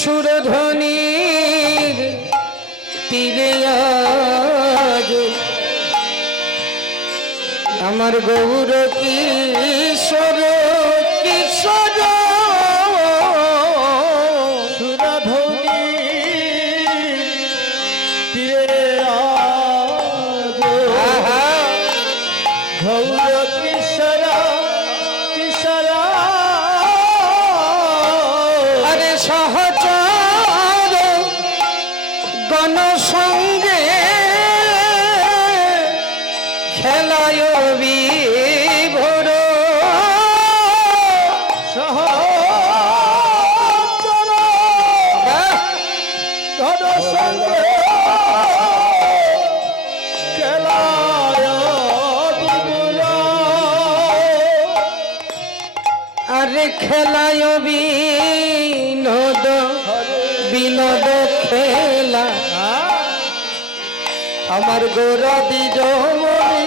সুরধ্বনির তীরে আজ আমার গৌর কিশোর কিশোর সুরধ্বনি তীরে আজ গৌর কিশোর কিশোর আরে সহচর গণসঙ্গে খেলায় বিভোর সহচর গণসঙ্গে খেলায় বিভোর আরে খেলায় বিনোদ বিনোদ খেলা আমার গোরা দিজমণি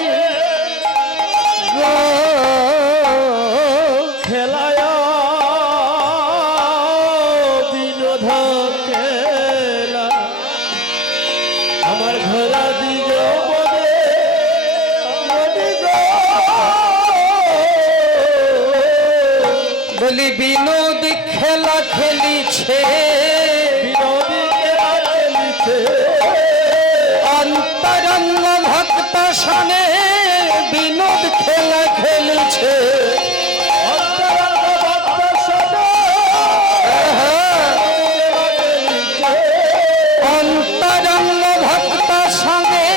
গো খেলায় বিনোদ খেলা আমার ঘোরা দিজ বলি বিনোদ খেলা খেলিছে বিনোদী খেলা খেলিছে অন্তরঙ্গ ভক্ত সনে বিনোদ খেলা খেলিছে অন্তরঙ্গ ভক্ত সনে অন্তরঙ্গ ভক্ত সঙ্গে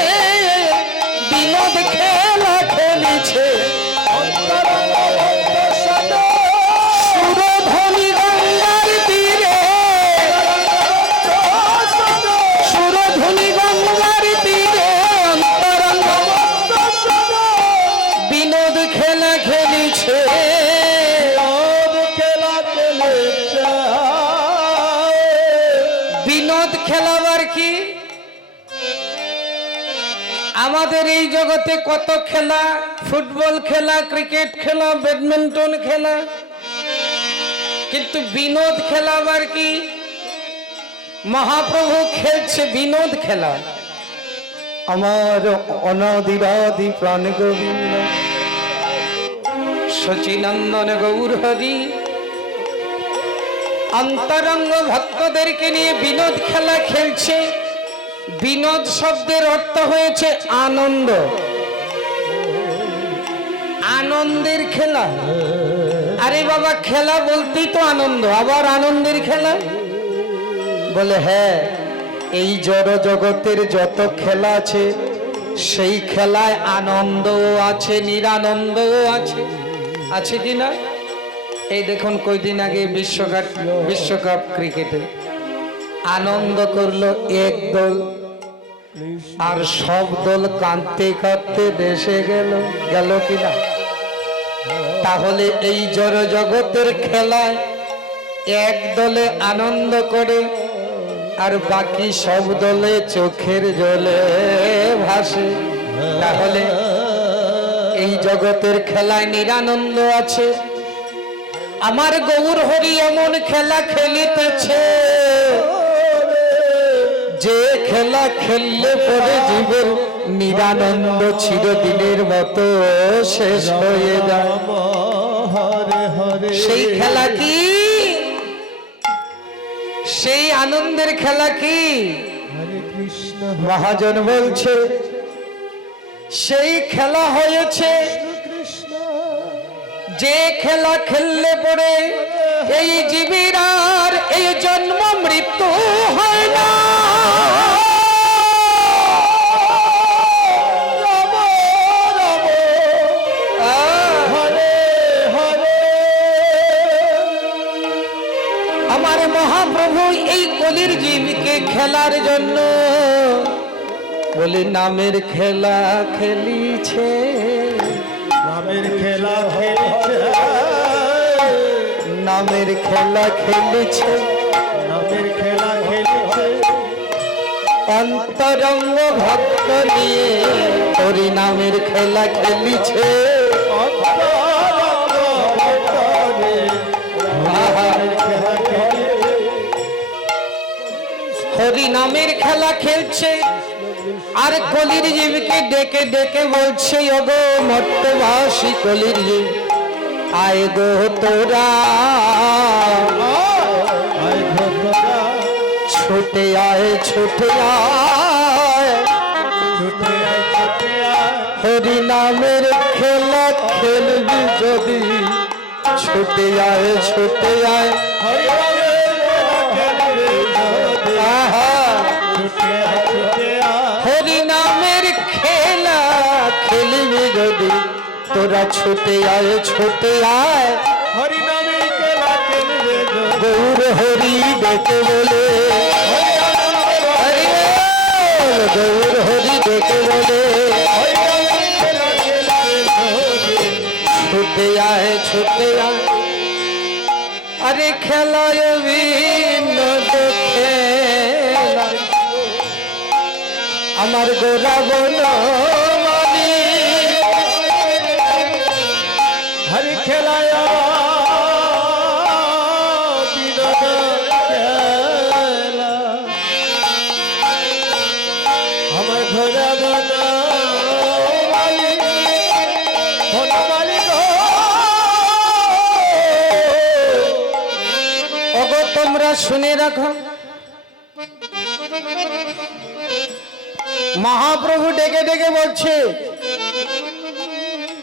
বিনোদ খেলা খেলিছে অন্তরঙ্গ ভক্ত সনে সুরধ্বনি গঙ্গার তীরে সুরধ্বনি গঙ্গার তীরে অন্তরঙ্গ ভক্ত সনে বিনোদ খেলা খেলিছে বিনোদ খেলা খেলিছে বিনোদ খেলাবার কি আমাদের এই জগতে কত খেলা ফুটবল খেলা ক্রিকেট খেলা ব্যাডমিন্টন খেলা কিন্তু বিনোদ খেলাবার কি মহাপ্রভু খেলছে বিনোদ খেলা আমার অনাদিরাদি প্রাণ গোবিন্দ সচিনন্দন গৌর হরি অন্তরঙ্গ ভক্তদেরকে নিয়ে বিনোদ খেলা খেলছে বিনোদ শব্দের অর্থ হয়েছে আনন্দ আনন্দের খেলা আরে বাবা খেলা বলতেই তো আনন্দ আবার আনন্দের খেলা বলে হ্যাঁ এই জড় জগতের যত খেলা আছে সেই খেলায় আনন্দও আছে নিরানন্দও আছে আছে কি না এই দেখুন কয়দিন আগে বিশ্বকাপ ক্রিকেটে আনন্দ করলো এক দল আর সব দল কাঁদতে কাঁদতে দেশে গেল কিনা তাহলে এই জড় জগতের খেলায় এক দলে আনন্দ করে আর বাকি সব দলে চোখের জলে ভাসে তাহলে এই জগতের খেলায় নিরানন্দ আছে আমার গৌর হরি এমন খেলা খেলিতেছে যে খেলা খেললে পরে জীবের নিরানন্দ চিরদিনের মতো শেষ হয়ে যায় হরে হরে সেই খেলা কি সেই আনন্দের খেলা কি হরে কৃষ্ণ মহাজন বলছে সেই খেলা হয়েছে কৃষ্ণ যে খেলা খেললে পরে এই জীবের আর এই জন্ম মৃত্যু হয় না হরে হরে আমার মহাপ্রভু এই কলির জীবকে খেলার জন্য বলে নামের খেলা খেলিছে নামের খেলা খেলিছে নামের খেলা খেলিছে নামের খেলা খেলিছে অন্তরঙ্গ ভক্ত নিয়ে হরি নামের খেলা খেলিছে হরি নামের খেলা খেলছে আর কলির জীবকে ডেকে ডেকে বলছে ওগো মর্তবাসী কলির জীব আয় গো তোরা আয় ভক্তরা ছুটে আয় ছুটে আয় ছুটে আয় ছুটে আয় হরি নামের খেলা খেলবি যদি ছুটে আয় ছুটে আয় হরি নামের খেলা খেলবে যদি আহা ছুটে আয় ছুটে আয় হরি নামের খেলা খেলবি যদি তোরা ছুটে আয় ছুটে আয় হরি নামের খেলা খেলবে যদি গৌর হরি ডেকে বলে হরি বল, গৌর হরি ডেকে বলে হরি নামের খেলা খেলবে যদি ছুটে আয় ছুটে আয় আরে খেলায় বিনোদ খেলা আমার গোরা বনমালী হরি খেলায় বিনোদ খেলা আমার ঘোরা বনমালী বনমালী গো ওগো তোমরা শুনে রাখো মহাপ্রভু ডেকে ডেকে বলছে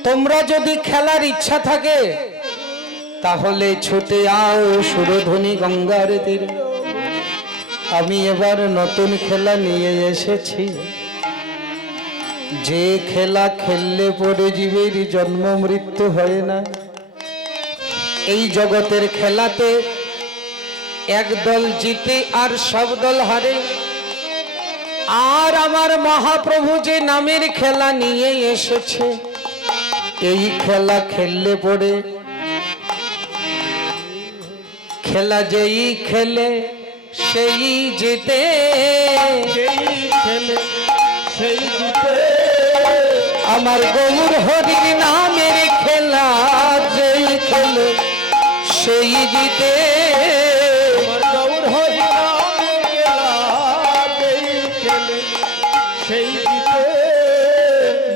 তোমরা যদি খেলার ইচ্ছা থাকে তাহলে ছুটে আও সুরধ্বনি গঙ্গার তীরে আমি এবার নতুন খেলা নিয়ে এসেছি যে খেলা খেললে পরে জীবের জন্ম মৃত্যু হয় না এই জগতের খেলাতে এক দল জিতে আর সব দল হারে আর আমার মহাপ্রভু যে নামের খেলা নিয়ে এসেছে এই খেলা খেললে পরে খেলা যেই খেলে সেই জিতে সেই খেলে সেই জিতে আমার গৌর হরির নামের খেলা যেই খেলে সেই জিতে আমার গৌর হরি নামের খেলা যেই খেলে সেই জিতে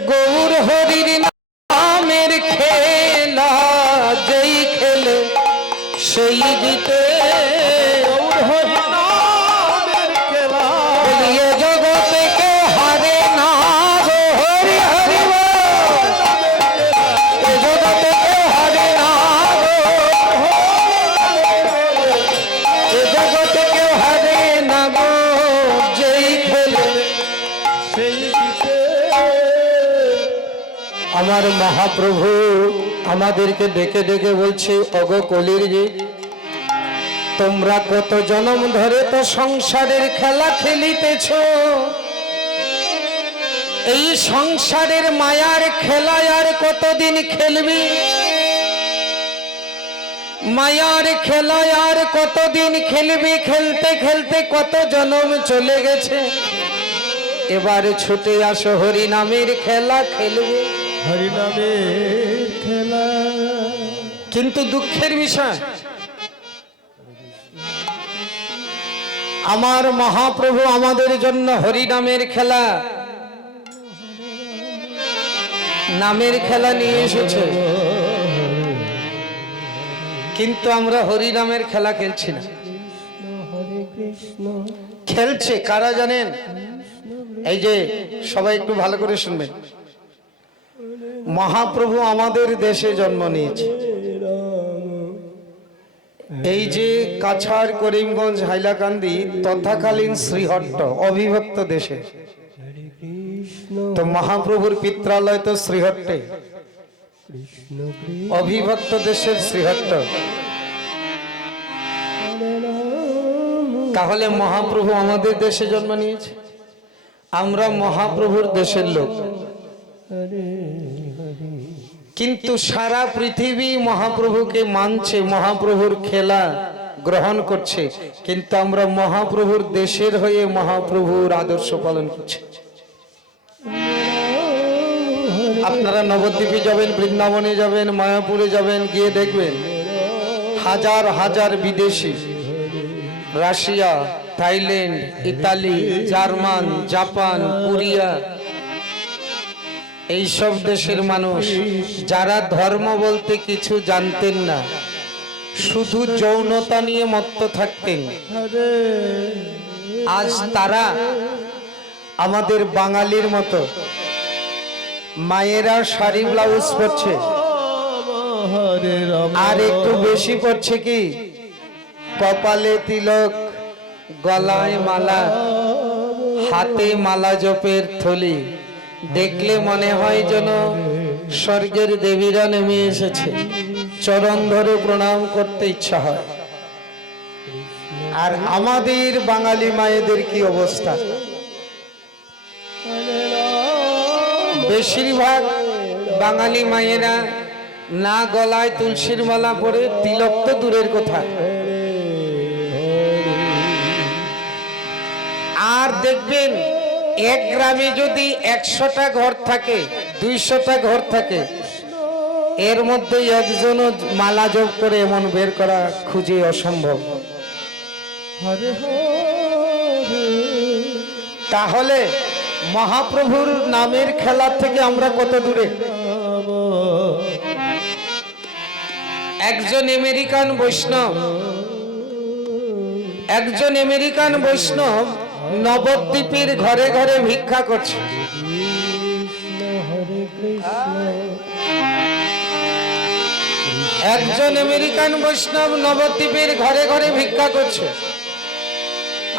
গৌর হরির নামের খেলা যেই খেলে সেই জিতে গৌর হরি নামের খেলা বলিয়ে জগতে কেউ হারে না গো হরি হরি বল। এ জগতে কেউ হারে না গো এ জগতে কেউ হারে না গো যেই খেলে সেই জিতে আমার মহাপ্রভু আমাদেরকে ডেকে ডেকে বলছে অগো কলির যে তোমরা কত জনম ধরে তো সংসারের খেলা খেলিতেছ এই সংসারের মায়ার খেলায় আর কতদিন খেলবি মায়ার খেলায় আর কতদিন খেলবি খেলতে খেলতে কত জনম চলে গেছে এবার ছুটে আসো হরি নামের খেলা খেলবে হরি নামের খেলা কিন্তু দুঃখের বিষয় আমার মহাপ্রভু আমাদের জন্য হরি নামের খেলা নামের খেলা নিয়ে এসেছে কিন্তু আমরা হরি নামের খেলা খেলছি না হরে কৃষ্ণ খেলছে কারা জানেন এই যে সবাই একটু ভালো করে শুনবেন মহাপ্রভু আমাদের দেশে জন্ম নিয়েছে এই যে কাছাড় করিমগঞ্জ হাইলাকান্দি তথাকালীন শ্রীহট্ট অবিভক্ত দেশে হরে কৃষ্ণ তো মহাপ্রভুর পিত্রালয় তো শ্রীহট্টে কৃষ্ণ কৃষ্ণ অবিভক্ত দেশের শ্রীহট্ট তাহলে মহাপ্রভু আমাদের দেশে জন্ম নিয়েছে আমরা মহাপ্রভুর দেশের লোক হরে হরে কিন্তু সারা পৃথিবী মহাপ্রভুকে মানছে মহাপ্রভুর খেলা গ্রহণ করছে কিন্তু আমরা মহাপ্রভুর দেশের হয়ে মহাপ্রভুর আদর্শ পালন করছি আপনারা নবদ্বীপে যাবেন বৃন্দাবনে যাবেন মায়াপুরে যাবেন গিয়ে দেখবেন হাজার হাজার বিদেশি Russia Thailand, Italy, German, Japan, Korea, এইসব দেশের মানুষ যারা ধর্ম বলতে কিছু জানতেন না, শুধু যৌনতা নিয়ে মত্ত থাকতেন, আজ তারা আমাদের বাঙালির মতো মায়েরা শাড়ি ব্লাউজ পরছে, হরে রাম আর একটু বেশি পড়ছে কি কপালে তিলক, গলায় মালা, হাতে মালা জপের থলি, দেখলে মনে হয় যেন স্বর্গের দেবীরা নেমে এসেছে, চরণ ধরে প্রণাম করতে ইচ্ছা হয়। আর আমাদের বাঙালি মায়েদের কি অবস্থা? বেশিরভাগ বাঙালি মায়েরা না গলায় তুলসীর মালা পরে, তিলক তো দূরের কথা। আর দেখবেন এক গ্রামে যদি 100টা ঘর থাকে, 200টা ঘর থাকে, এর মধ্যে একজনও মালা জপ করে এমন বের করা খুঁজে অসম্ভব। হরে হরে তাহলে মহাপ্রভুর নামের খেলা থেকে আমরা কত দূরে? একজন আমেরিকান বৈষ্ণব নবদ্বীপের ঘরে ঘরে ভিক্ষা করছে। একজন আমেরিকান বৈষ্ণব নবদ্বীপের ঘরে ঘরে ভিক্ষা করছে।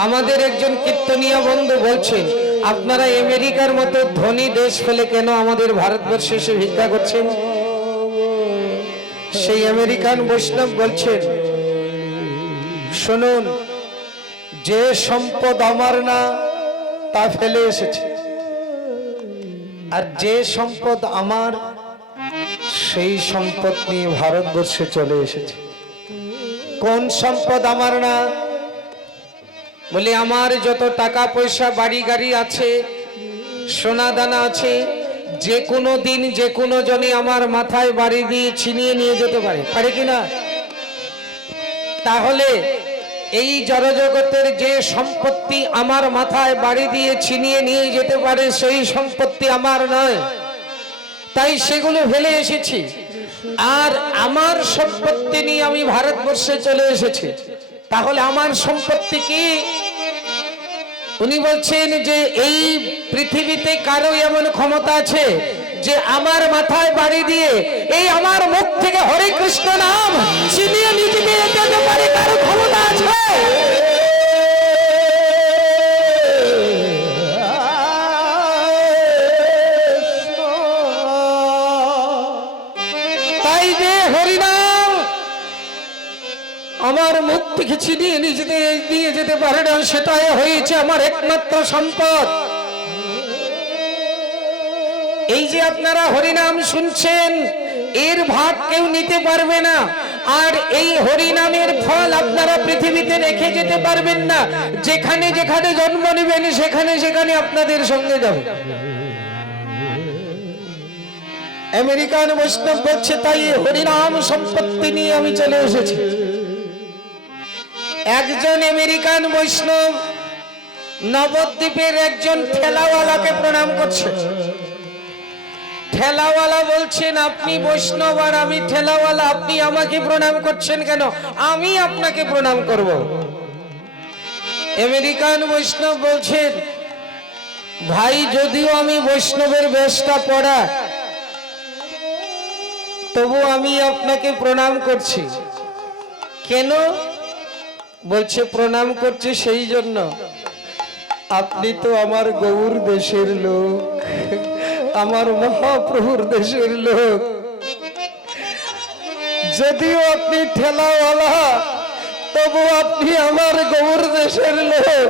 আমাদের একজন কীর্তনীয় বন্ধু বলছেন, আপনারা আমেরিকার মতো ধনী দেশ ফেলে কেন আমাদের ভারতবর্ষে এসে ভিক্ষা করছেন? সেই আমেরিকান বৈষ্ণব বলছেন, শুনুন, যে সম্পদ আমার না তা ফেলে এসেছে, আর যে সম্পদ আমার সেই সম্পদ নিয়ে ভারতবর্ষে চলে এসেছে। কোন সম্পদ আমার না? বলে আমার যত টাকা পয়সা, বাড়ি গাড়ি আছে, সোনা দানা আছে, যে কোনো দিন যে কোনো জনে আমার মাথায় বাড়ি দিয়ে ছিনিয়ে নিয়ে যেতে পারে, পারে কিনা? তাহলে এই জড়জগতের যে সম্পত্তি আমার মাথায় বাড়ি দিয়ে ছিনিয়ে নিয়ে যেতে পারে, সেই সম্পত্তি আমার নয়, তাই সেগুলো ফেলে এসেছি। আর আমার সম্পত্তি নিয়ে আমি ভারতবর্ষে চলে এসেছি। তাহলে আমার সম্পত্তি কি? উনি বলছেন যে এই পৃথিবীতে কারো এমন ক্ষমতা আছে যে আমার মাথায় বাড়ি দিয়ে এই আমার মুখ থেকে হরে কৃষ্ণ নাম ছিনিয়ে নিতে যেতে পারে? কারো ক্ষমতা আছে? তাই যে হরিনাম আমার মুখ থেকে ছিনিয়ে নিয়ে যেতে পারে না, সেটাই হয়েছে আমার একমাত্র সম্পদ। এই যে আপনারা হরিনাম শুনছেন, এর ভাগ কেউ নিতে পারবে না, আর এই হরিনামের ফল আপনারা পৃথিবীতে রেখে যেতে পারবেন না। যেখানে যেখানে জন্ম নেবেন সেখানে সেখানে আপনাদের সঙ্গে যাবে। আমেরিকান বৈষ্ণব বলছে, তাই হরিনাম সম্পত্তি নিয়ে আমি চলে এসেছি। একজন আমেরিকান বৈষ্ণব নবদ্বীপের একজন ঠেলাওয়ালাকে প্রণাম করছে। ঠেলাওয়ালা বলছেন, আপনি বৈষ্ণব আর আমি ঠেলাওয়ালা, আপনি আমাকে প্রণাম করছেন কেন? আমি আপনাকে প্রণাম করব। আমেরিকান বৈষ্ণব বলছেন, ভাই, যদিও আমি বৈষ্ণবের বেশটা পড়া, তবু আমি আপনাকে প্রণাম করছি। কেন? বলছে, প্রণাম করছি সেই জন্য, আপনি তো আমার গৌর দেশের লোক, আমার মহাপ্রভুর দেশের লোক। যদিও আপনি ঠেলাওয়ালা, তবু আপনি আমার গৌর দেশের লোক,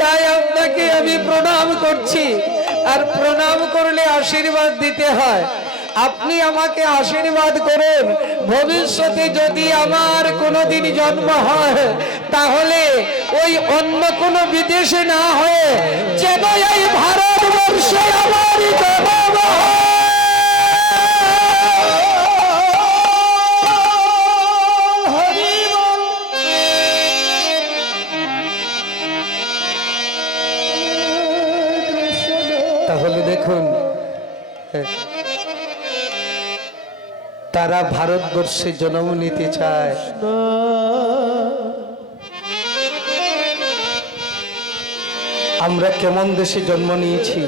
তাই আপনাকে আমি প্রণাম করছি। আর প্রণাম করলে আশীর্বাদ দিতে হয়। আপনি আমাকে আশীর্বাদ করেন, ভবিষ্যতে যদি আমার কোনোদিন জন্ম হয়, তাহলে ওই অন্য কোনো বিদেশে না হয়ে যেন এই ভারতবর্ষে আমার জন্ম হয়। তাহলে দেখুন, তারা ভারতবর্ষে জন্ম নিতে চায়, আমরা কেমন দেশে জন্ম নিয়েছি?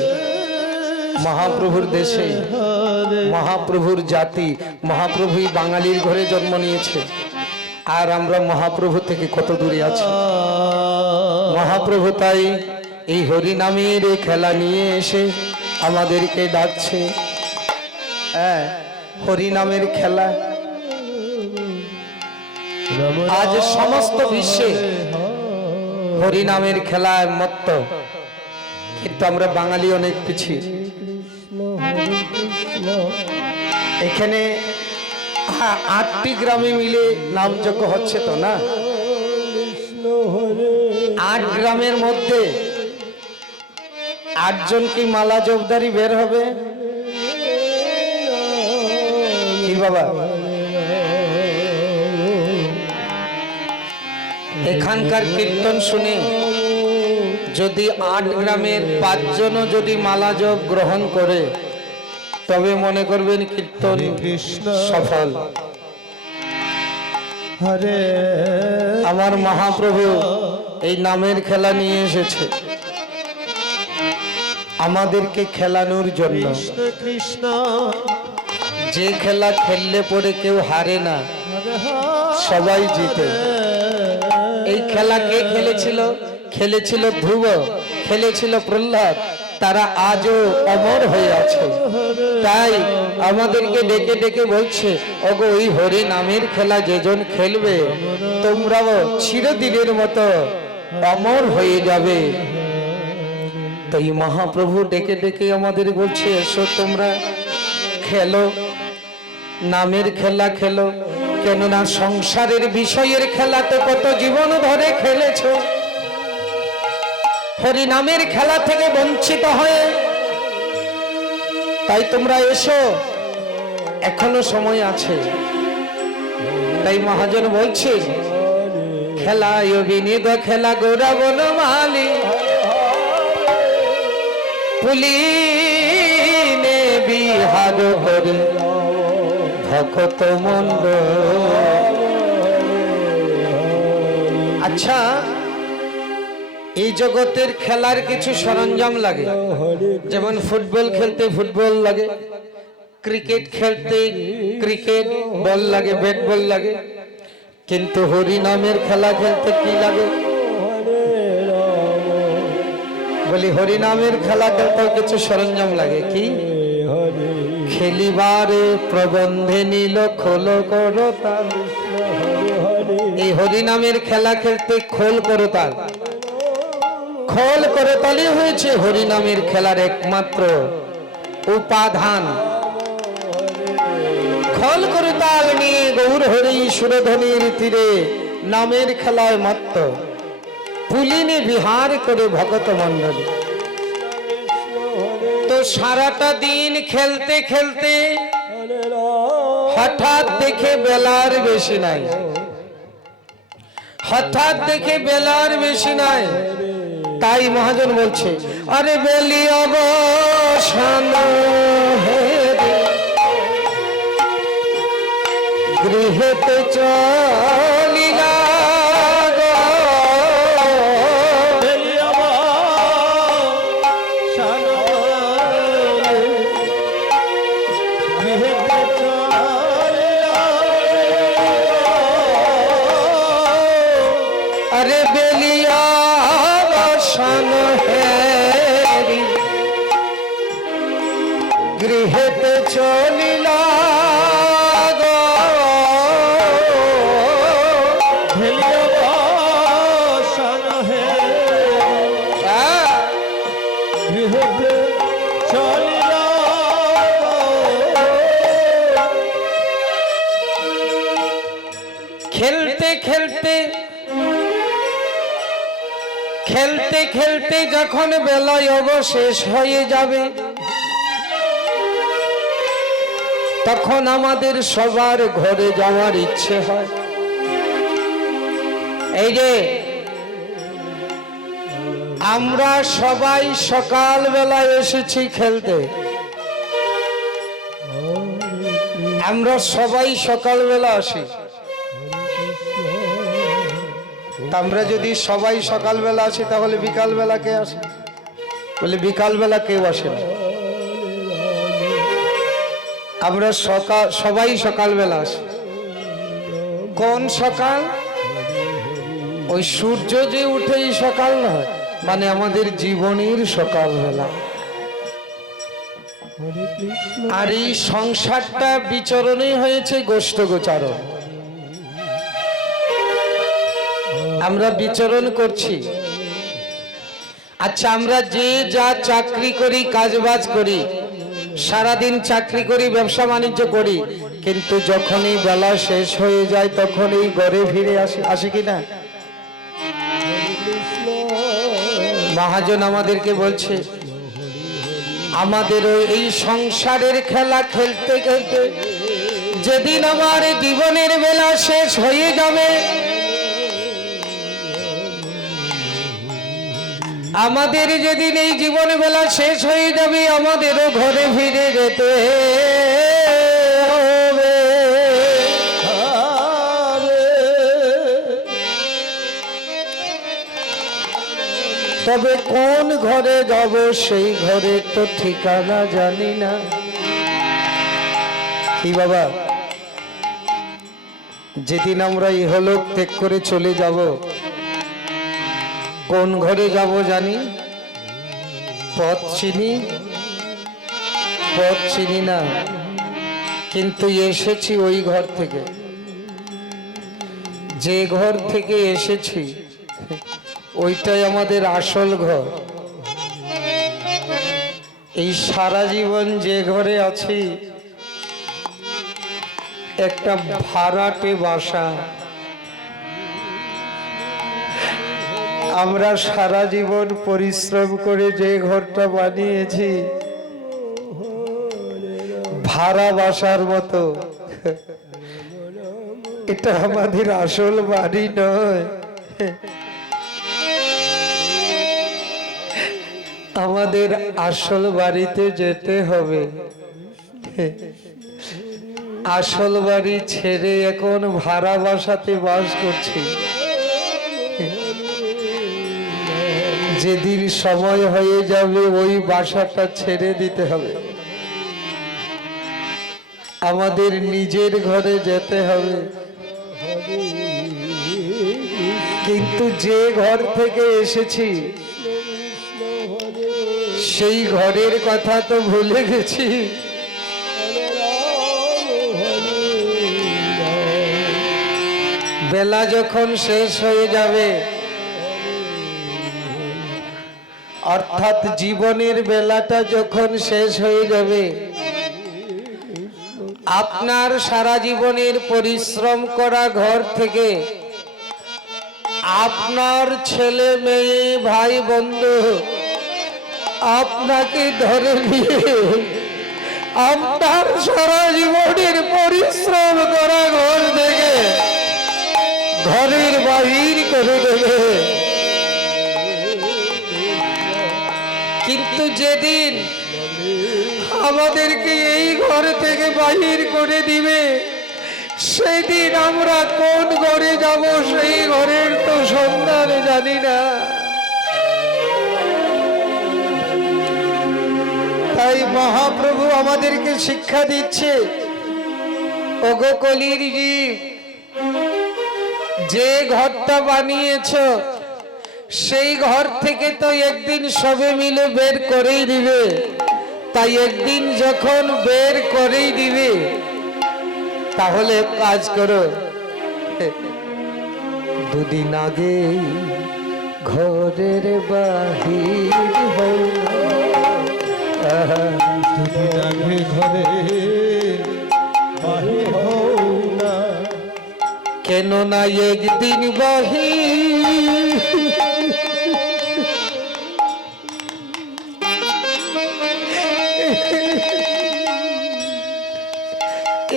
মহাপ্রভুর দেশে, মহাপ্রভুর জাতি, মহাপ্রভুই বাঙালির ঘরে জন্ম নিয়েছে। আর আমরা মহাপ্রভু থেকে কত দূরে আছি। মহাপ্রভু তাই এই হরিনামের এই খেলা নিয়ে এসে আমাদেরকে ডাকছে। হ্যাঁ, হরিনামের খেলা আজ সমস্ত বিশ্বে হরিনামের খেলায় মত্ত, কিন্তু আমরা বাঙালি অনেক পিছিয়ে। এখানে 8টি গ্রামে মিলে নামযজ্ঞ হচ্ছে তো না? 8 গ্রামের মধ্যে 8 জন কি মালা জবদারি বের হবে কি বাবা? এখানকার কীর্তন শুনে যদি 8 গ্রামের 5 জনও যদি মালা জপ গ্রহণ করে, তবে মনে করবেন কীর্তন সফল। হরে আমার মহাপ্রভু এই নামের খেলা নিয়ে এসেছে আমাদেরকে খেলানোর জন্য। কৃষ্ণ যে খেলা খেললে পরে কেউ হারে না, সবাই জিতে। এই খেলা কে খেলেছিল? খেলেছিল ধ্রুব, খেলেছিল প্রহ্লাদ, তারা আজও অমর হয়ে আছে। তাই আমাদেরকে ডেকে ডেকে বলছে, ওগো ওই হরি নামের খেলা যেজন খেলবে, তোমরাও চিরদিনের মতো অমর হয়ে যাবে। তাই মহাপ্রভু ডেকে ডেকে আমাদের বলছে, এসো তোমরা খেলো, নামের খেলা খেলো। কেননা সংসারের বিষয়ের খেলা তো কত জীবন ধরে খেলেছ, হরি নামের খেলা থেকে বঞ্চিত হয়ে। তাই তোমরা এসো, এখনো সময় আছে। তাই মহাজন বলছে, খেলায় বিনিদ খেলা গোরা বনমালী, পুলিনে বিহার করে ভক্ত মন্ড। আচ্ছা, এই জগতের খেলার কিছু সরঞ্জাম লাগে, যেমন ফুটবল খেলতে ফুটবল লাগে, ক্রিকেট খেলতে ক্রিকেট বল লাগে, ব্যাট বল লাগে। কিন্তু হরি নামের খেলা খেলতে কি লাগে? বলি হরি নামের খেলা খেলতে কিছু সরঞ্জাম লাগে। কি? খেলিবারে প্রবন্ধে নীল খোল করতাল। এই হরি নামের খেলা খেলতে খোল করতাল, খোল করতালই হয়েছে হরি নামের খেলার একমাত্র উপাদান। খোল করতাল নিয়ে গৌর হরি সুরধ্বনির তীরে নামের খেলায় মত্ত, পুলিনে বিহার করে ভগত মন্ডলী। তো সারাটা দিন খেলতে খেলতে হঠাৎ দেখে বেলার বেশি নাই, হঠাৎ দেখে বেলার বেশি নাই। তাই মহাজন বলছে, আরে বেলি অবসান হেরে গৃহেতে চলিলা গো। বেলি অবসান গৃহেতে চলিলা। আরে বেলিয়া অবসান হেরি গৃহেতে চলিলা গো। বেলি অবসান গৃহেতে চলিলা। খেলতে খেলতে খেলতে খেলতে যখন বেলায় অবশেষ হয়ে যাবে, তখন আমাদের সবার ঘরে যাওয়ার ইচ্ছে হয়। এই যে আমরা সবাই সকালবেলায় এসেছি খেলতে, আমরা সবাই সকালবেলা আসি। আমরা যদি সবাই সকালবেলা আসি তাহলে বিকালবেলা কে আসে? বলে বিকালবেলা কেউ আসে না। আমরা সবাই সকালবেলা আসি। কোন সকাল? ওই সূর্য যে উঠেই সকাল নয়, মানে আমাদের জীবনের সকালবেলা। আর এই সংসারটা বিচরণই হয়েছে গোষ্ঠ গোচারণ। আমরা বিচরণ করছি। আচ্ছা, আমরা যে যা চাকরি করি, কাজবাজ করি, সারাদিন চাকরি করি, ব্যবসা বাণিজ্য করি, কিন্তু যখনই বেলা শেষ হয়ে যায় তখনই ঘরে ফিরে আসি কিনা? মহাজন আমাদেরকে বলছে, আমাদের এই সংসারের খেলা খেলতে খেলতে যেদিন আমার জীবনের বেলা শেষ হয়ে যাবে, আমাদের যেদিন এই জীবনের বেলা শেষ হয়ে যাবে, আমাদেরও ঘরে ফিরে যেতে হবে। তবে কোন ঘরে যাব সেই ঘরে তো ঠিকানা জানি না। কি বাবা, যেদিন আমরা ইহলোক ত্যাগ করে চলে যাব, কোন ঘরে যাব জানি? পথ চিনি না, কিন্তু এসেছি ওই ঘর থেকে। যে ঘর থেকে এসেছি ওইটাই আমাদের আসল ঘর। এই সারা জীবন যে ঘরে আছি একটা ভাড়াটে বাসা। আমরা সারা জীবন পরিশ্রম করে যে ঘরটা বানিয়েছি ভাড়া বাসার মতো, এটা আমাদের আসল বাড়ি নয়। আমাদের আসল বাড়িতে যেতে হবে। আসল বাড়ি ছেড়ে এখন ভাড়া বাসাতে বাস করছি। যেদিন সময় হয়ে যাবে ওই বাসাটা ছেড়ে দিতে হবে, আমাদের নিজের ঘরে যেতে হবে। কিন্তু যে ঘর থেকে এসেছি সেই ঘরের কথা তো ভুলে গেছি। বেলা যখন শেষ হয়ে যাবে, অর্থাৎ জীবনের বেলাটা যখন শেষ হয়ে যাবে, আপনার সারা জীবনের পরিশ্রম করা ঘর থেকে আপনার ছেলে মেয়ে ভাই বন্ধু আপনাকে ধরে নিয়ে আপনার সারা জীবনের পরিশ্রম করা ঘর থেকে ঘরের বাহির করে দেবে। কিন্তু যেদিন আমাদেরকে এই ঘর থেকে বাহির করে দিবে, সেদিন আমরা কোন ঘরে যাব সেই ঘরের তো সন্ধান জানি না। তাই মহাপ্রভু আমাদেরকে শিক্ষা দিচ্ছে, ওগো কলির জীব, যে ঘরটা বানিয়েছ সেই ঘর থেকে তো একদিন সবে মিলে বের করেই দিবে। তাই একদিন যখন বের করেই দিবে, তাহলে কাজ করো, দুদিন আগে ঘরের বাহির হও, দুদিন আগে ঘরে বাহির হও না, কেন না একদিন বাহির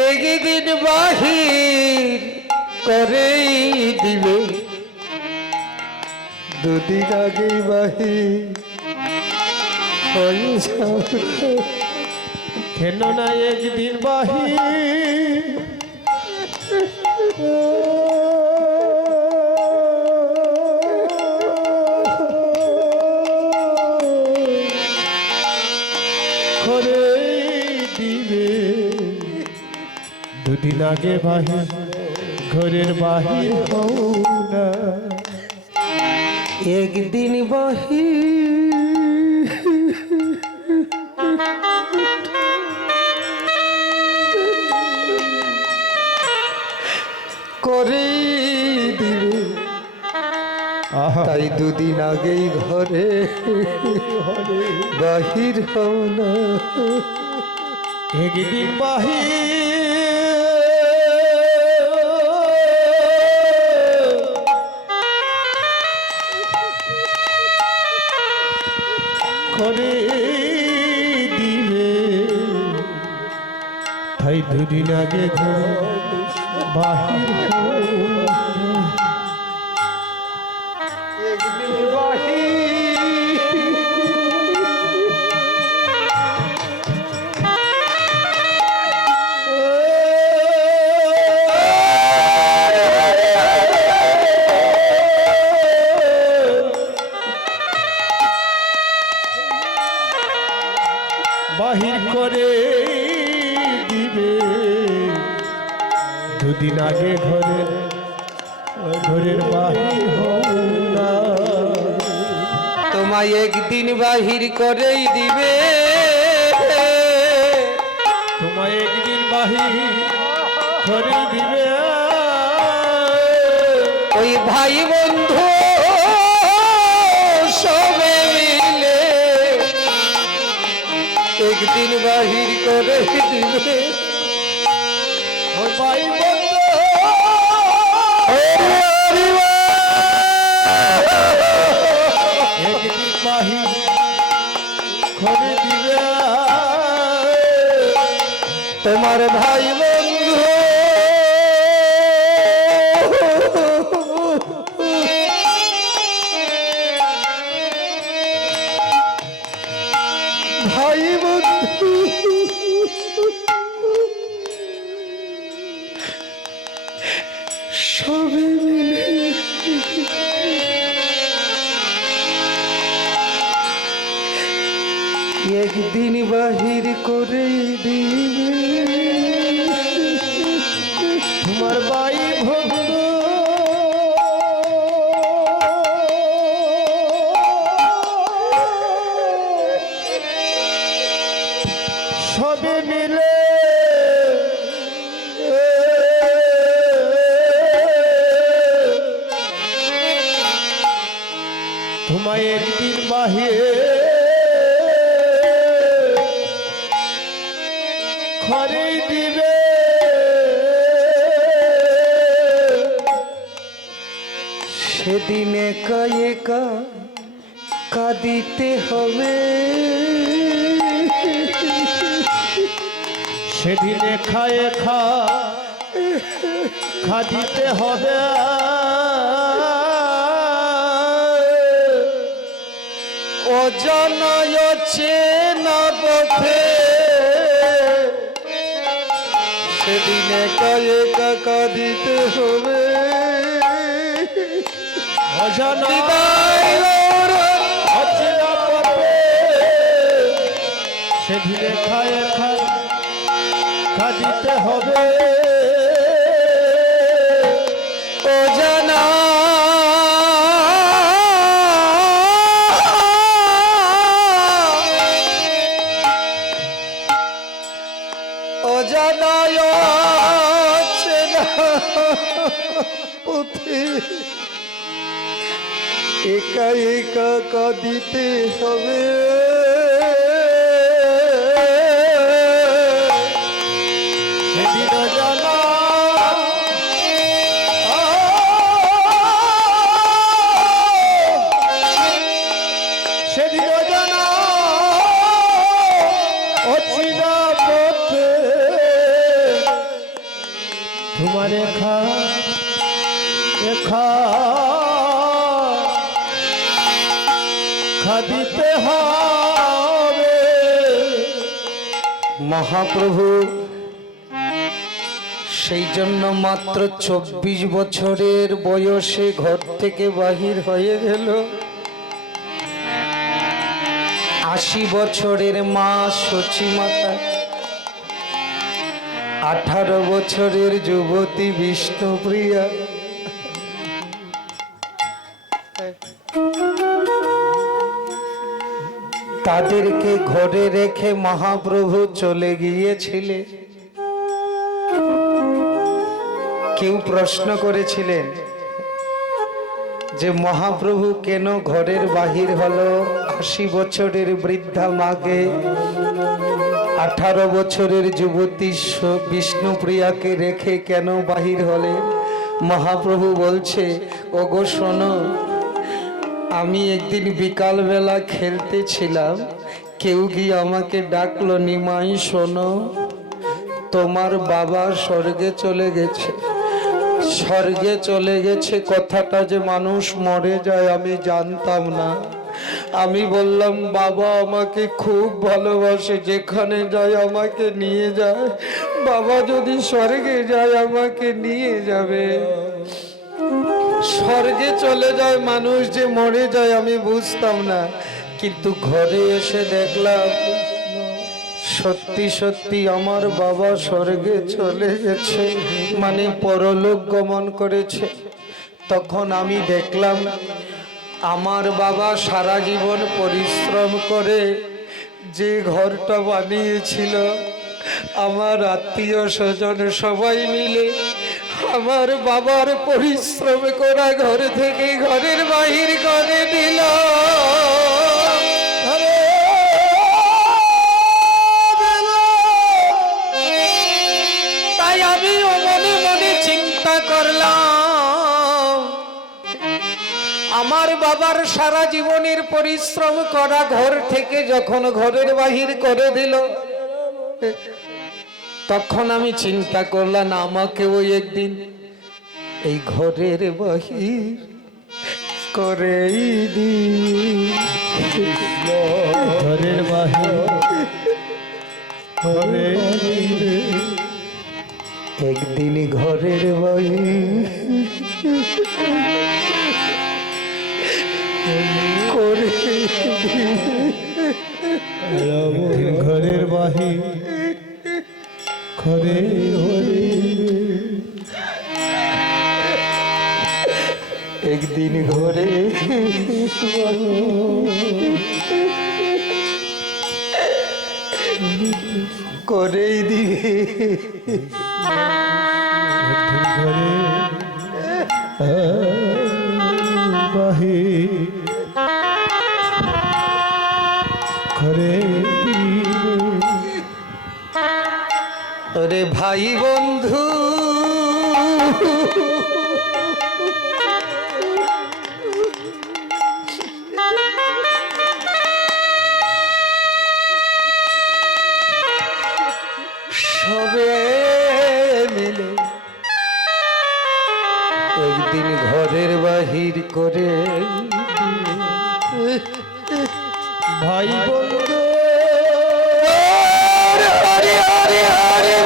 একদিন বাহির করেই দিবে। দুদিন আগেই বাহির হয়ে যাও কেন না একদিন বাহির করে দিবে দুদিন আগে বাহির ঘরের বাহির হও না একদিন বাহির করে দিবে তাই দুদিন আগেই ঘরে বাহির হও না একদিন বাহির করে দিবে তাই দুদিন আগে ঘরে বাহির হও না। একদিন বাহির বাহির করে দিবে দুদিন আগে ঘরের বাহির হও না তোমায় একদিন বাহির করেই দিবে তোমায় একদিন বাহির করে দিবে ওই ভাই বন্ধু সবে মিলে একদিন বাহির করে দিবে ওই ভাই বন্ধু একদিন বাহির করে দিবে তোমার ভাই বন্ধু ভাই বন্ধু সবে মিলে একদিন বাহির করে দিবে তোমার ভাই বন্ধু সবে মিলে তোমায় একদিন বাহির ঘরে দিবে সেদিন একা একা কাঁদিতে হবে সেদিনে খায়ে খাদিতে হবে অজানায় চেনা পথে সেদিন একা একা কাঁদিতে হবে অজানা বিদায় অচেনা পথে সেদিনে খায়ে খাদিতে হবে অজানা অজানায় চেনা পথে একা একা কাঁদিতে হবে সেদিন অজানা সেদিন অজানা অচেনা পথে তোমার শিক্ষা দিতে হবে। মহাপ্রভু সেই জন্য মাত্র 24 বছরের বয়সে ঘর থেকে বাহির হয়ে গেল। 80 বছরের মা সচী মাতা, 18 বছরের যুবতী বিষ্ণুপ্রিয়া, তাদেরকে ঘরে রেখে মহাপ্রভু চলে গিয়েছিলেন। কেউ প্রশ্ন করেছিলেন যে মহাপ্রভু কেন ঘরের বাহির হলো? 80 বছরের বৃদ্ধা মাকে, 18 বছরের যুবতী বিষ্ণুপ্রিয়াকে রেখে কেন বাহির হলেন? মহাপ্রভু বলছে, ওগো শোনো, আমি একদিন বিকালবেলা খেলতেছিলাম, কেউ গিয়ে আমাকে ডাকলো, নিমাই শোনো, তোমার বাবা স্বর্গে চলে গেছে। স্বর্গে চলে গেছে কথাটা যে মানুষ মরে যায় আমি জানতাম না। আমি বললাম, বাবা আমাকে খুব ভালোবাসে, যেখানে যায় আমাকে নিয়ে যায়। বাবা যদি স্বর্গে যায় আমাকে নিয়ে যাবে। স্বর্গে চলে যায় মানুষ যে মরে যায় আমি বুঝতাম না, কিন্তু ঘরে এসে দেখলাম সত্যি সত্যি আমার বাবা স্বর্গে চলে গেছে, মানে পরলোক গমন করেছে। তখন আমি দেখলাম আমার বাবা সারা জীবন পরিশ্রম করে যে ঘরটা বানিয়েছিল, আমার আত্মীয় স্বজন সবাই মিলে আমার বাবার পরিশ্রম করা ঘর থেকে ঘরের বাহির করে দিল। তাই আমি মনে মনে চিন্তা করলাম, আমার বাবার সারা জীবনের পরিশ্রম করা ঘর থেকে যখন ঘরের বাহির করে দিল, তখন আমি চিন্তা করলাম আমাকে ওই একদিন এই ঘরের বাহির করে ঘরের বাহির করে একদিন ঘরের বাহির করে ঘরের বাহির করে একদিন ঘরে করেই দিবে। ঘরে বাহির করে ওরে ভাই বন্ধু, সবে মিলে একদিন ঘরের বাহির করে ভাই বন্ধু হরে হরে হরে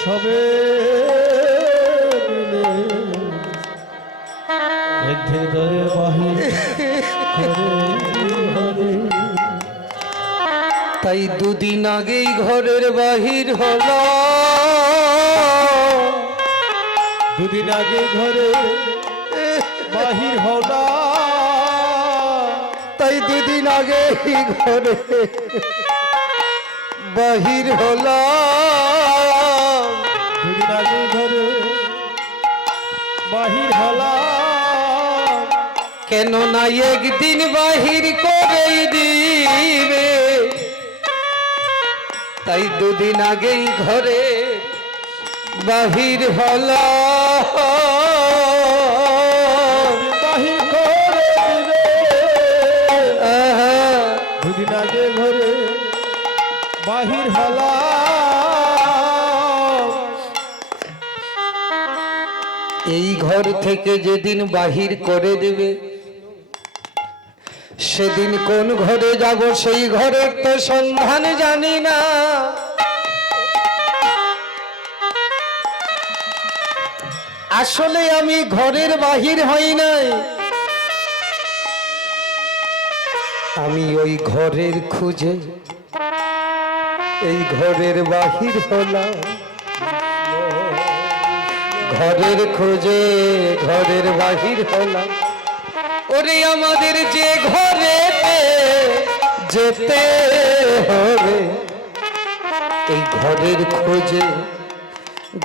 সবে মিলে একদিন ঘরে বাহির করে। তাই দুদিন আগেই ঘরের বাহির হলো, দুদিন আগে ঘরে বাহির হলা, তাই দুদিন আগে ঘরে বাহির হলো। দুদিন আগে ঘরে বাহির হলা, কেন না একদিন বাহির করেই দিবে, তাই দুদিন আগেই ঘরে বাহির হলো। বাহির করে দিবে, দুদিন আগে ঘরে বাহির হলা। এই ঘর থেকে যেদিন বাহির করে দেবে, সেদিন কোন ঘরে যাব সেই ঘরের তো সন্ধান জানি না। আসলে আমি ঘরের বাহির হই নাই, আমি ওই ঘরের খুঁজে এই ঘরের বাহির হলাম। ঘরের খোঁজে ঘরের বাহির হলাম। ওরে আমাদের যে ঘরেতে যেতে হবে, এই ঘরের খোঁজে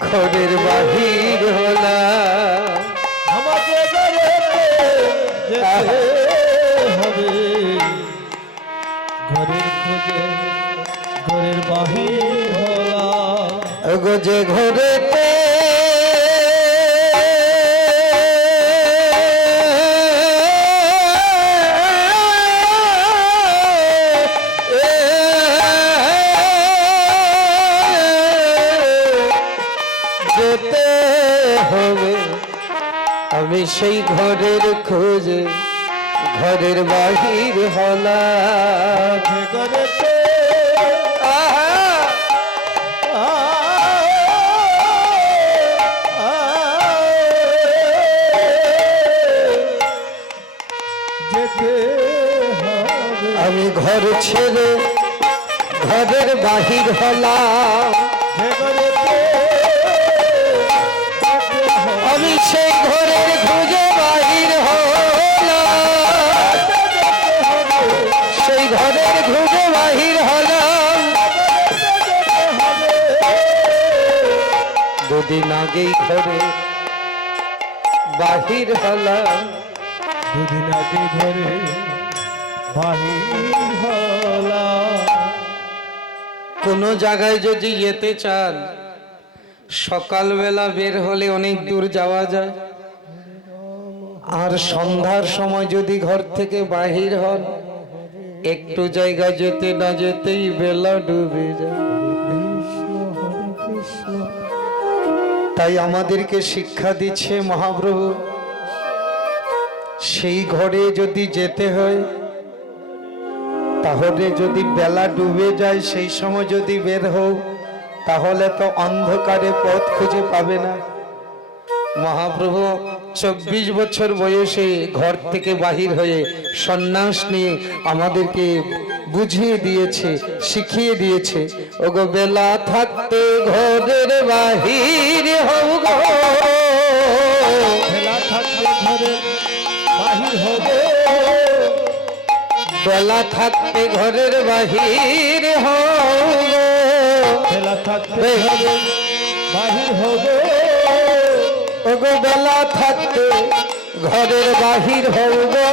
ঘরের বাহির হলাম। আমাদের ঘরেতে যেতে হবে, ঘরের খোঁজে ঘরের বাহির হলাম। ওগো যে ঘরেতে যেতে হবে, আমি সেই ঘরের খোঁজে ঘরের বাহির হলাম। যে ঘরেতে যেতে হবে, আমি ঘর ছেড়ে ঘরের বাহির হলাম। যে ঘরেতে আমি সেই ঘরের খুঁজে বাহির হলাম, সেই ঘরের খুঁজে বাহির হলাম। দুদিন আগেই ঘরে বাহির হলাম। দুদিন আগে ঘরে বাহির হলাম। কোনো জায়গায় যদি যেতে চান, সকালবেলা বের হলে অনেক দূর যাওয়া যায়, আর সন্ধ্যার সময় যদি ঘর থেকে বাহির হন, একটু জায়গা যেতে না যেতেই বেলা ডুবে যায়। তাই আমাদেরকে শিক্ষা দিচ্ছে মহাপ্রভু, সেই ঘরে যদি যেতে হয়, তাহলে যদি বেলা ডুবে যায় সেই সময় যদি বের হও, তাহলে তো অন্ধকারে পথ খুঁজে পাবে না। মহাপ্রভু 24 বছর বয়সে ঘর থেকে বাহির হয়ে সন্ন্যাস নিয়ে আমাদেরকে বুঝিয়ে দিয়েছে, শিখিয়ে দিয়েছে। ওগো বেলা থাকতে ঘরের বাহির হও গো, বেলা থাকতে ঘরে বাহির হবে, বেলা থাকতে ঘরের বাহির হও গো, বেলা থাকতে ঘরে বাহির হবে, ওগো বেলা থাকতে ঘরের বাহির হও গো,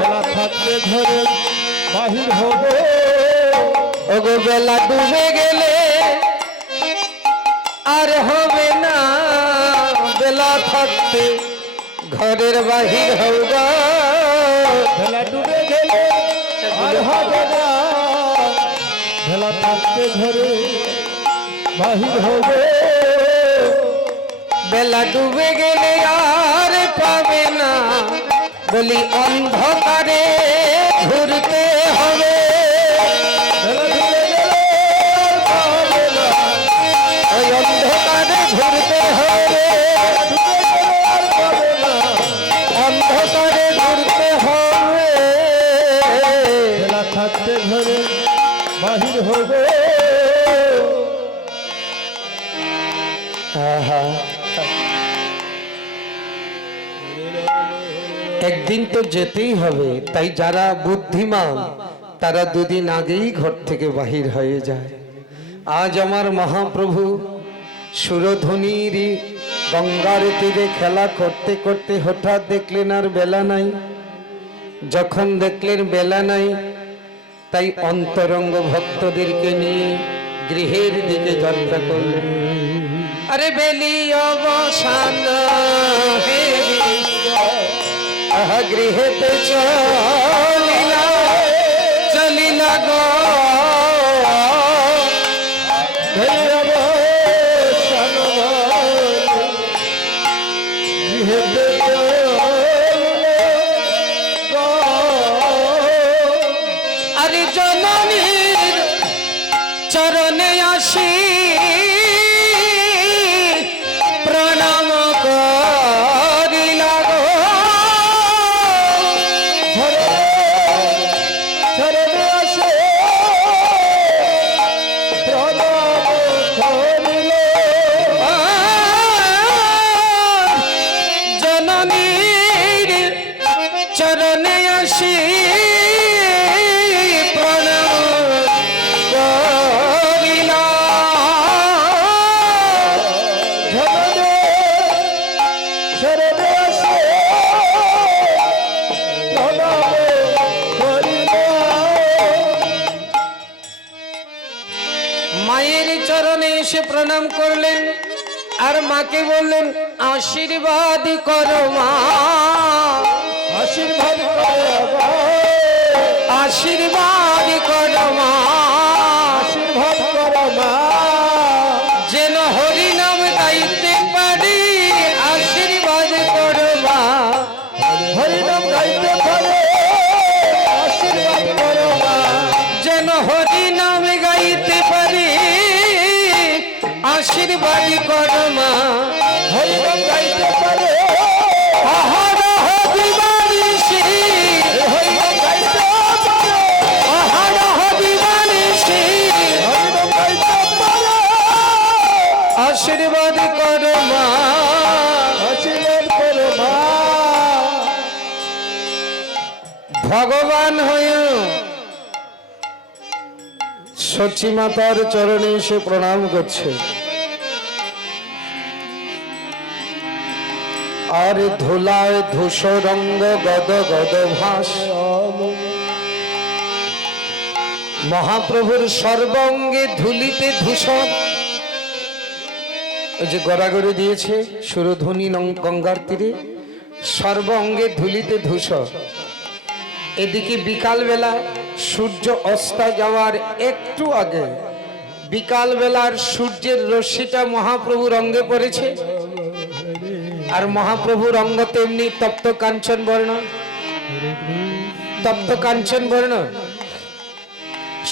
বেলা থাকতে ঘরে বাহির হবে, ওগো বেলা ডুবে গেলে আর হবে না, বেলা থাকতে ঘরের বাহির হও গো। বেলা ডুবে গেলে আর হবে না, বেলা থাকতে ঘরে বাহির হবে, বেলা ডুবে গেলে আর পাবে না, বলি অন্ধকারে ঘুরতে হবে। বেলা ডুবে গেলে আর পাবে না, ওই অন্ধকারে ঘুরতে হবে, ডুবে গেলে আর পাবে না, অন্ধকারে ঘুরতে হবে। বেলা থাকতে ঘরে বাহির হবে। আহা, একদিন তো যেতেই হবে। তাই যারা বুদ্ধিমান তারা দুদিন আগেই ঘর থেকে বাহির হয়ে যায়। আজ আমার মহাপ্রভু সুরধ্বনির গঙ্গার তীরে খেলা করতে করতে হঠাৎ দেখলেন আর বেলা নাই। যখন দেখলেন বেলা নাই, তাই অন্তরঙ্গ ভক্তদেরকে নিয়ে গৃহের দিকে যাত্রা করলেন। আরে বেলি অবসান আহা গৃহেতে চলিলা চলিলা গো, হেঁটে আরে জননীর চরণে আসি প্রণাম করিলা গো। চরণে আসে প্রণাম করিল। জননীর চরণে আসি মায়ের চরণে এসে প্রণাম করলেন আর মাকে বললেন আশীর্বাদ করো মা, আশীর্বাদ করো মা, আশীর্বাদ করো মা, আশীর্বাদ করো মা, যেন হরি নাম গাইতে পারি। আশীর্বাদ করো মা, হরি নাম গাইতে পারে। আশীর্বাদ করো মা, যেন হরি নাম গাইতে পারি। আশীর্বাদ করো মা, হরি নাম গাইতে পারে। অহরহ দিবানিশি, হরি নাম গাইতে পারে। অহরহ দিবানিশি হরি নাম গাইতে পারে। আশীর্বাদ করো মা। আশীর্বাদ করো মা। ভগবান হয়ে সচী মাতার চরণে এসে প্রণাম করছে আর ধুলায় ধূসরঙ্গ গদ গদ ভাস। মহাপ্রভুর সর্বাঙ্গে ধুলিতে ধূসর। ওই যে গড়াগড়ি দিয়েছে সুরধ্বনি গঙ্গার তীরে, সর্বাঙ্গে ধুলিতে ধূসর। এদিকে বিকালবেলা সূর্য অস্ত যাওয়ার একটু আগে বিকালবেলার সূর্যের রশ্মিটা মহাপ্রভুর অঙ্গে পড়েছে আর মহাপ্রভুর অঙ্গ তেমনি তপ্ত কাঞ্চন বর্ণ, তপ্ত কাঞ্চন বর্ণ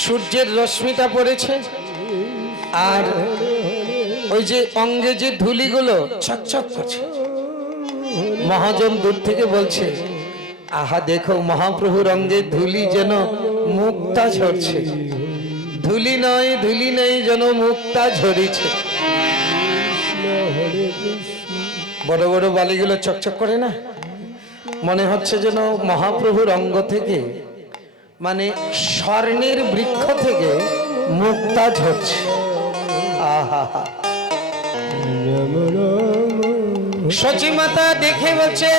সূর্যের রশ্মিটা পড়েছে। আর ওই যে অঙ্গে যে ধুলিগুলো চকচক করছে। মহাজন দূর থেকে বলছে আহা দেখো মহাপ্রভুর অঙ্গে ধুলি যেন মুক্তা ঝরছে। ধুলি নয়, ধুলি নেই, যেন মুক্তা ঝরিছে। বড় বড় বালিগুলো চকচক করে না, মনে হচ্ছে যেন মহাপ্রভুর অঙ্গ থেকে মানে স্বর্ণের বৃক্ষ থেকে মুক্তা ঝরছে। আহা সচী মাতা দেখে বলছে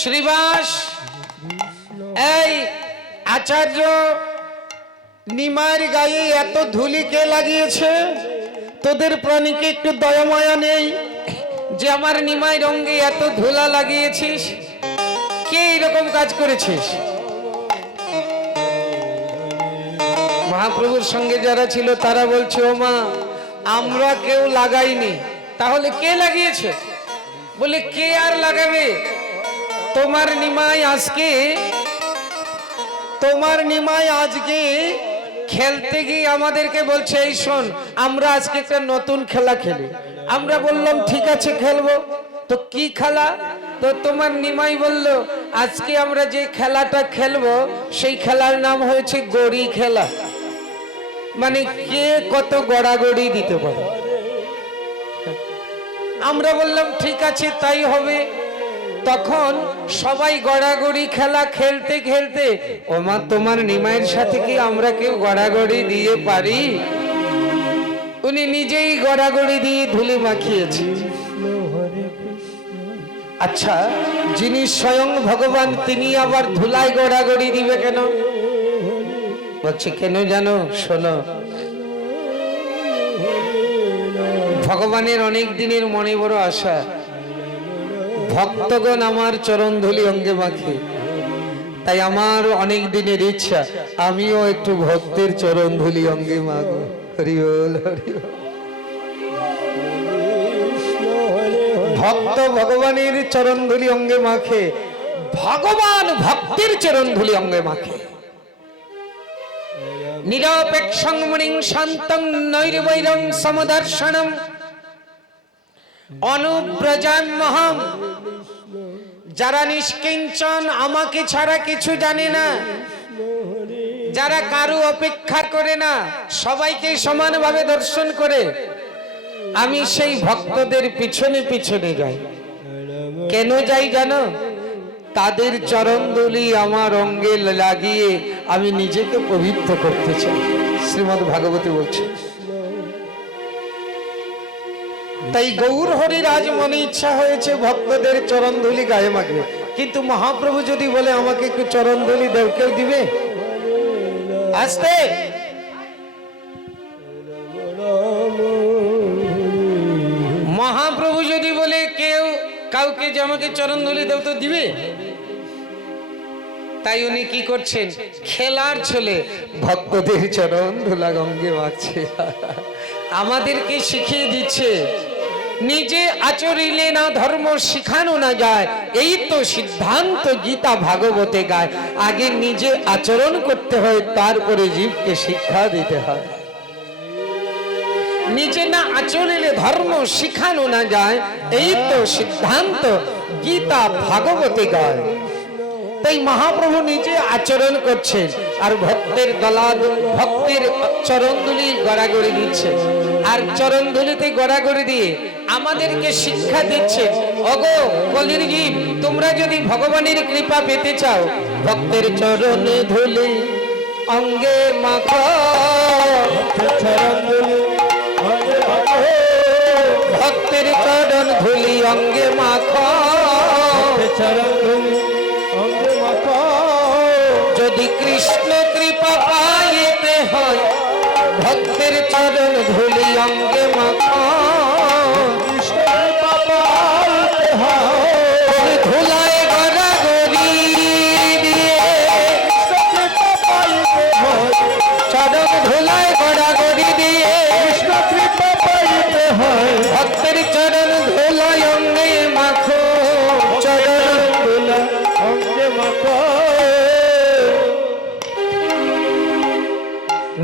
শ্রীবাস, এই আচার্য নিমার গায়ে এত ধুলি কে লাগিয়েছে? তোদের প্রাণীকে একটু দয়াময়া নেই যে আমার নিমাই রঙ্গে এত ধুলা লাগিয়েছিস? কে এরকম কাজ করেছিস? মহাপ্রভুর সঙ্গে যারা ছিল তারা বলছে ও মা, আমরা কেউ লাগাইনি। তাহলে কে লাগিয়েছে? বলে কে আর লাগাবে? তোমার নিমাই আজকে খেলতে গিয়ে আমাদেরকে বলছে এই শোন, আমরা আজকে একটা নতুন খেলা খেলি। আমরা বললাম ঠিক আছে খেলবো। তো কি খেলা? তো তোমার নিমাই বলল আজকে আমরা যে খেলাটা খেলবো সেই খেলার নাম হয়েছে গড়ি খেলা। মানে কে কত গড়াগড়ি দিতে পারে। আমরা বললাম ঠিক আছে তাই হবে। তখন সবাই গড়াগড়ি খেলা খেলতে খেলতে, ওমা তোমার নিমাইয়ের সাথে কি আমরা কেউ গড়াগড়ি দিয়ে পারি? উনি নিজেই গড়াগড়ি দিয়ে ধুলি মাখিয়েছে। আচ্ছা, যিনি স্বয়ং ভগবান তিনি আবার ধুলায় গড়াগড়ি দিবে কেন? বলছে কেন জানো? শোনো, ভগবানের অনেক দিনের মনে বড় আশা ভক্তগণ আমার চরণ ধুলি অঙ্গে মাখে। তাই আমার অনেক দিনের ইচ্ছা আমিও একটু ভক্তের চরণ ধুলি অঙ্গে মাখবো। হরি বল, হরি বল। ভক্ত ভগবানের চরণ ধুলি অঙ্গে মাখে, ভগবান ভক্তির চরণ ধুলি অঙ্গে মাখে। নিরপেক্ষং মুনিং শান্তং নৈর্বৈরং সমদর্শনম অনুব্রজাম্যহম। যারা নিষ্কিঞ্চন, আমাকে ছাড়া কিছু জানে না, যারা কারো অপেক্ষা করে না, সবাইকে সমানভাবে দর্শন করে, আমি সেই ভক্তদের পিছনে পিছনে যাই। কেন যাই জানো? তাদের চরণধুলি আমার অঙ্গে লাগিয়ে আমি নিজেকে পবিত্র করতে চাই। শ্রীমদ্ ভাগবতী বলছে। তাই গৌর হরির আজ মনে ইচ্ছা হয়েছে ভক্তদের চরণধুলি গায়ে মাখবে, কিন্তু মহাপ্রভু যদি বলে আমাকে একটু চরণধুলি দেও, কেউ দিবে? আসতে মহাপ্রভু যদি বলে কেউ কাউকে যে আমাকে চরণধুলি দেও, তো দিবে? তাই উনি কি করছেন? খেলার ছলে ভক্তদের চরণ ধুলা গঙ্গে মাখছে। আমাদেরকে শিখিয়ে দিচ্ছে, নিজে আচরিলে না ধর্ম শিখানো না যায়, এই তো সিদ্ধান্ত গীতা ভাগবতে গায়। আগে নিজে আচরণ করতে হয়, তারপরে জীবকে শিক্ষা দিতে হয়। নিজে না আচরিলে ধর্ম শিখানো না যায়, এই তো সিদ্ধান্ত গীতা ভাগবতে গায়। তাই মহাপ্রভু নিজে আচরণ করছেন আর ভক্তের ভক্তের চরণধুলি গড়াগড়ি দিচ্ছে, আর চরণধুলিতে গড়াগড়ি দিয়ে আমাদেরকে শিক্ষা দিচ্ছেন, ওগো কলির জীব, তোমরা যদি ভগবানের কৃপা পেতে চাও, ভক্তের চরণ ধুলি অঙ্গে মাখো, ভক্তের চরণ ধুলি অঙ্গে মাখো, যদি কৃষ্ণ কৃপা পাইতে হয়, ভক্তের চরণ ধুলি অঙ্গে মাখো, ধুলায় গড়াগড়ি দিয়ে, চরণ ধুলায় গড়াগড়ি দিয়ে, ভক্তের চরণ ধুলায় অঙ্গে মাখো, চরণ ধুলা অঙ্গে মাখো।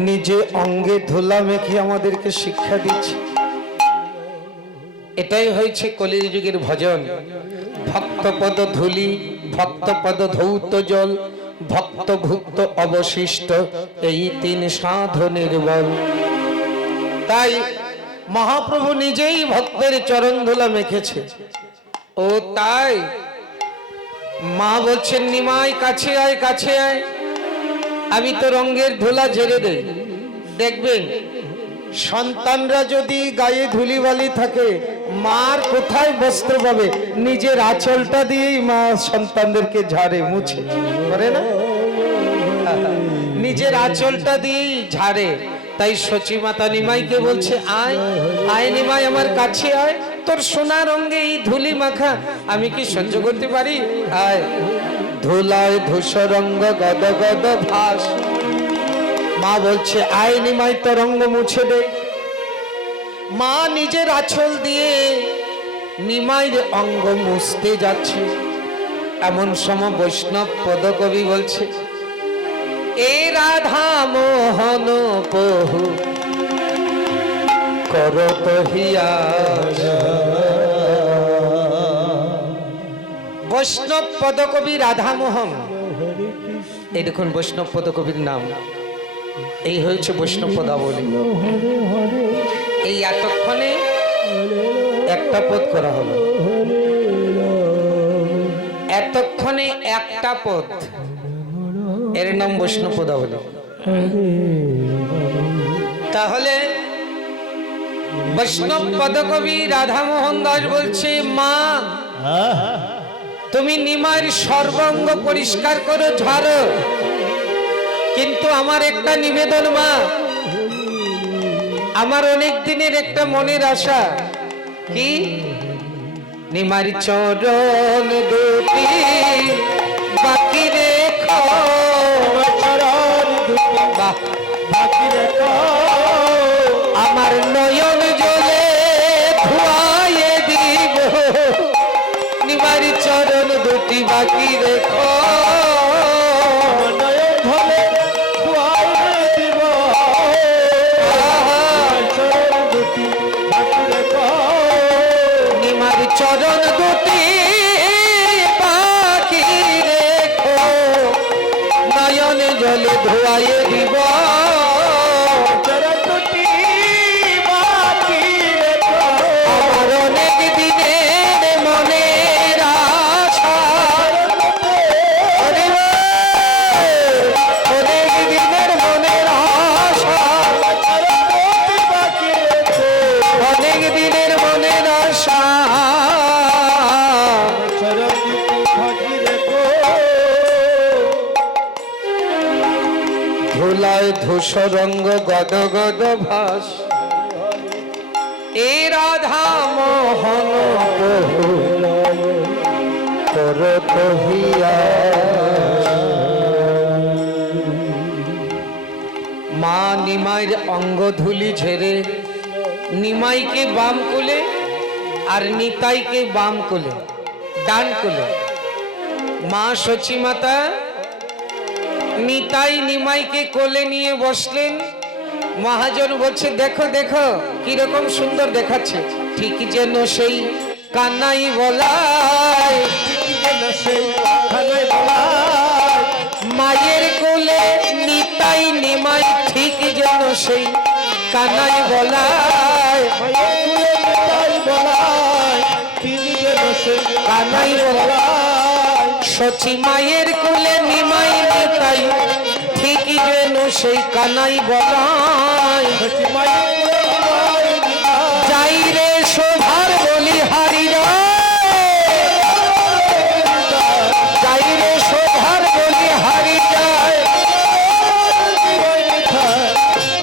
নিজে অঙ্গে ধুলা মেখে আমাদেরকে শিক্ষা দিচ্ছে। এটাই হয়েছে কলির যুগের ভজন। ভক্তপদ ধুলি, ভক্তপদ ধৌত জল, ভক্ত ভুক্ত অবশিষ্ট, এই তিন সাধনের বল। তাই মহাপ্রভু নিজেই ভক্তের চরণ ধুলা মেখেছে। ও তাই মা বলছেন, নিমাই কাছে আয়, কাছে আয়, আমি তো রঙের ধুলা ঝেড়ে দেই। দেখবেন সন্তানরা যদি গায়ে ধুলিবালি থাকে, মার কোথায় বস্ত্র পাবে? নিজের আঁচলটা দিয়েই মা সন্তানদেরকে ঝাড়ে, মুছে, করে না? নিজের আঁচলটা দিয়েই ঝাড়ে। তাই সচী মাতা নিমাইকে বলছে, আয় আয় নিমাই, আমার কাছে আয়, তোর সোনার অঙ্গে এই ধুলি মাখা আমি কি সহ্য করতে পারি? আয়। ধুলায় ধূসরঙ্গ গদ গদ ভাস। মা বলছে, আয় নিমাই, তোর অঙ্গ মুছে দে। মা নিজের আঁচল দিয়ে নিমাইয়ের অঙ্গ মুছতে যাচ্ছে। এমন সময় বৈষ্ণব পদকবি বলছে, এ রাধা মোহন পহু করত হিয়া। বৈষ্ণব পদকবি রাধামোহন, এই দেখুন বৈষ্ণব পদকবির নাম। এই হয়েছে বৈষ্ণব পদাবলী। এই এতক্ষণে একটা পদ করা হলো, এতক্ষণে একটা পদ, এর নাম বৈষ্ণব পদাবলী। তাহলে বৈষ্ণব পদকবি রাধামোহন দাস বলছে, মা তুমি নিমার সর্বাঙ্গ পরিষ্কার করো, ঝাড়ো, কিন্তু আমার একটা নিবেদন মা, আমার অনেক দিনের একটা মনের আশা, কি? নিমার চরণ দুটি বাকি রেখো, বাকি রেখো, আমার নয়ন জলে ধুয়ায়ে দিব দুটি বাকি রেখো নয়ন ধরে দুয়ারে দিব চরণ দুটি বাকি রেখো নিমার চরণ দুটি বাকি রেখো নয়নে জলে ধোয়াইয়ে দিব চরণ দুটি বাকি রেখো আমার অনেক দিনের মনের আশা অনেক দিনের মনের আশা বাকি রেখো অনেক দিনের মনের আশা চরণ দুটি বাকি রেখো ধুলায় ধূসরঙ্গ গদ গদ ভাস এ রাধা মোহন করত হিয়া মা নিমাইয়ের অঙ্গ ধুলি ঝেড়ে নিমাইকে বাম কোলে আর নিতাইকে বাম কোলে ডান কোলে মা সচী মাতা নিতাই নিমাইকে কোলে নিয়ে বসলেন মহাজন বলছে দেখো দেখো কিরকম সুন্দর দেখাচ্ছে ঠিক যেন সেই কানাই বলায় মায়ের কোলে নিতাই নিমাই ঠিক যেন সেই কানাই বলায় কানাই বলায় সচী মায়ের কোলে নিমাই নিতাই ঠিক যেন সেই কানাই বলায় যাই রে শোভার বলি হারি যাই রে শোভার বলি হারি যায়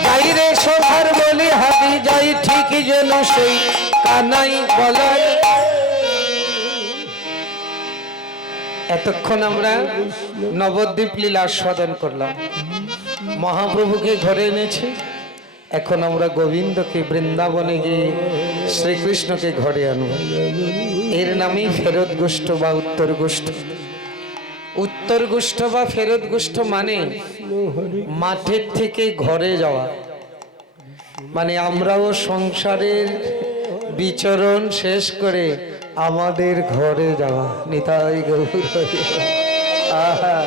যাই রে শোভার বলি হারি যাই ঠিক যেন সেই কানাই বলায় এতক্ষণ আমরা নবদ্বীপ লীলা আস্বাদন করলাম মহাপ্রভুকে ঘরে এনেছি এখন আমরা গোবিন্দকে বৃন্দাবনে গিয়ে শ্রীকৃষ্ণকে ঘরে আনব এর নামই ফেরত গোষ্ঠ বা উত্তর গোষ্ঠ উত্তর গোষ্ঠ বা ফেরত গোষ্ঠ মানে মাঠের থেকে ঘরে যাওয়া মানে আমরাও সংসারের বিচরণ শেষ করে আমাদের ঘরে যাওয়া নিতাই গৌর আহা